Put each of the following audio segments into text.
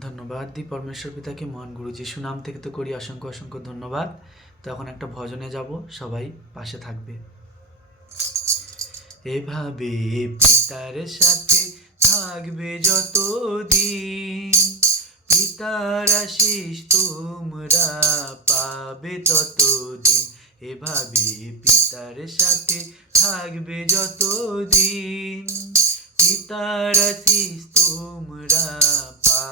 ধন্যবাদ দি পরমেশ্বর পিতাকে, মহান গুরু যিশু নাম থেকে তো করি অসংখ্য অসংখ্য ধন্যবাদ। তো এখন একটা ভজনে যাব, সবাই পাশে থাকবে। এভাবে পিতার সাথে থাকবে যতদিন, পিতার আশিস তোমরা পাবে ততদিন। এভাবে পিতার সাথে থাকবে যতদিন, পিতার আশিস তোমরা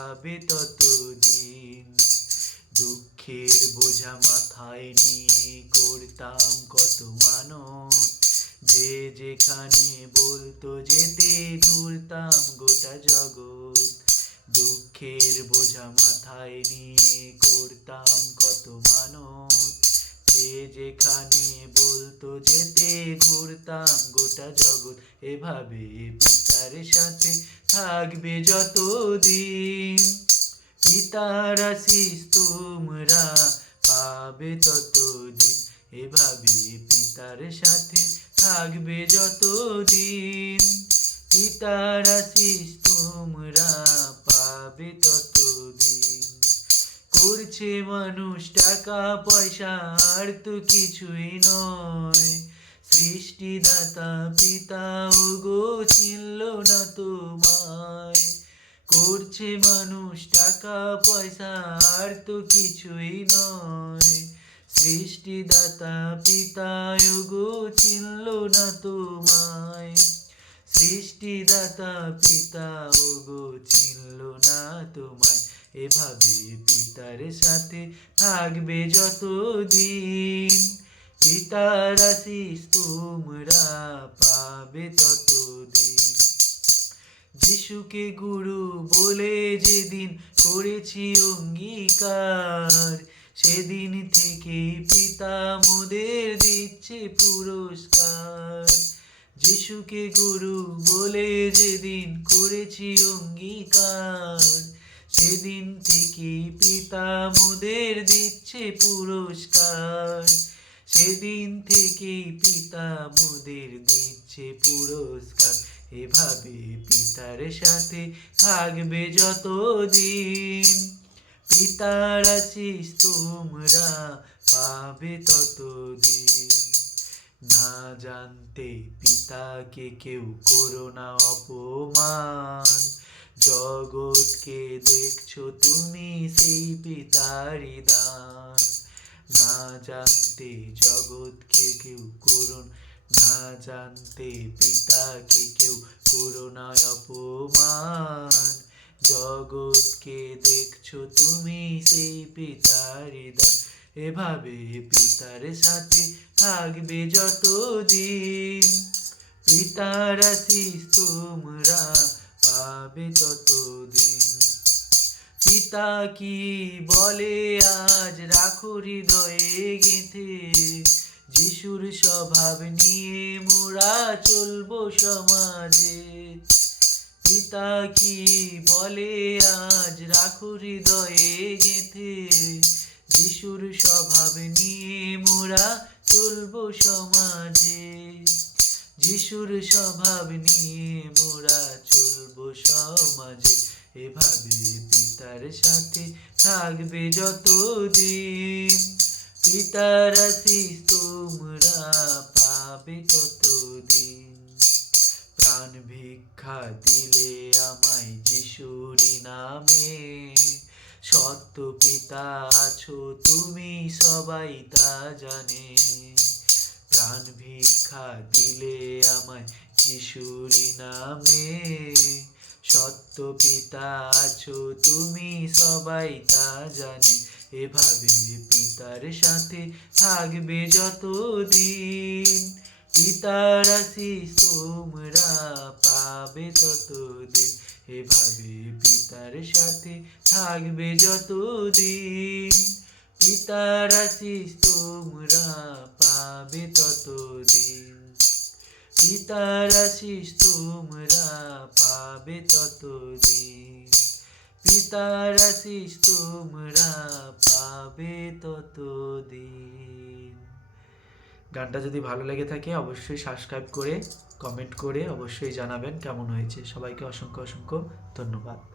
পাবে ততদিন। দুঃখের বোঝা মাথায় নিয়ে করতাম কত মানত। যে যেখানে বলতো যেতে ঘুরতাম গোটা জগৎ। দুঃখের বোঝা মাথায় নিয়ে করতাম কত মানত। যে যেখানে বলতো যেতে ঘুরতাম গোটা জগৎ। এভাবে সাথে থাকবে যতদিন। পিতার আশিস তোমরা পাবে ততদিন। এভাবে পিতার সাথে থাকবে যতদিন। পিতার আশিস তোমরা পাবে ততদিন। করছে মানুষ টাকা পয়সা, আর তো কিছুই নয়। সৃষ্টিদাতা পিতা গো চিনল না তোমায়। করছে মানুষ টাকা, পয়সা, আর তো কিছুই নয়। সৃষ্টিদাতা পিতা গো চিনল না তোমায়। সৃষ্টিদাতা পিতা গো চিনল না তোমায়। এভাবে পিতার সাথে থাকবে যতদিন। পিতার আশিস তোমরা পাবে ততদিন। যিশুকে গুরু বলে যেদিন করেছি অঙ্গীকার, সেদিন থেকে পিতা মোদের দিচ্ছে পুরস্কার। যিশুকে গুরু বলে যেদিন করেছি অঙ্গীকার, সেদিন থেকে পিতা মোদের দিচ্ছে পুরস্কার। সেদিন থেকেই পিতা মোদের দিচ্ছে পুরস্কার। এভাবে পিতার সাথে থাকবে যতদিন। পিতার আশিস তোমরা পাবে ততদিন। না জানতে পিতাকে কেউ করো না অপমান। জগৎকে দেখছ তুমি সেই পিতারি দান। না জানতে জগৎকে কেউ করুন না জানতে পিতাকে কেউ করোনা অপমান। জগৎকে দেখছ তুমি সেই পিতারি দান, এভাবে পিতার সাথে থাকবে যতদিন। পিতার আশিস তোমরা পাবে ততদিন। পিতা কি বলে? আজ রাখো হৃদয়ে গেঁথে। যিশুর স্বভাব নিয়ে মোরা চলবো সমাজে। পিতা কি বলে? আজ রাখো হৃদয়ে গেঁথে। যিশুর স্বভাব নিয়ে মোরা চলবো সমাজে। যিশুর স্বভাব নিয়ে মোরা চলবো সমাজে। এভাবে পিতার সাথে থাকবে যতদিন। পিতার আশিস তোমরা পাবে ততদিন। প্রাণ ভিক্ষা দিলে আমায় যিশুরি নামে। সত্য পিতা আছো, তুমি সবাই তা জানে। প্রাণ ভিক্ষা দিলে আমায় যিশুরি নামে। সত্য পিতা আছো, তুমি সবাই তা জানে। এভাবে পিতার সাথে থাকবে যতদিন। পিতার আশিস তোমরা পাবে ততদিন। এভাবে পিতার সাথে থাকবে যতদিন। পিতার আশিস তোমরা পাবে ততদিন। পিতার আশিস তোমরা, পাবে ততদিন। পিতার আশিস তোমরা, পাবে ততদিন। গানটা যদি ভালো লেগে থাকে, অবশ্যই সাবস্ক্রাইব করে কমেন্ট করে অবশ্যই জানাবেন কেমন হয়েছে। সবাইকে অসংখ্য অসংখ্য ধন্যবাদ।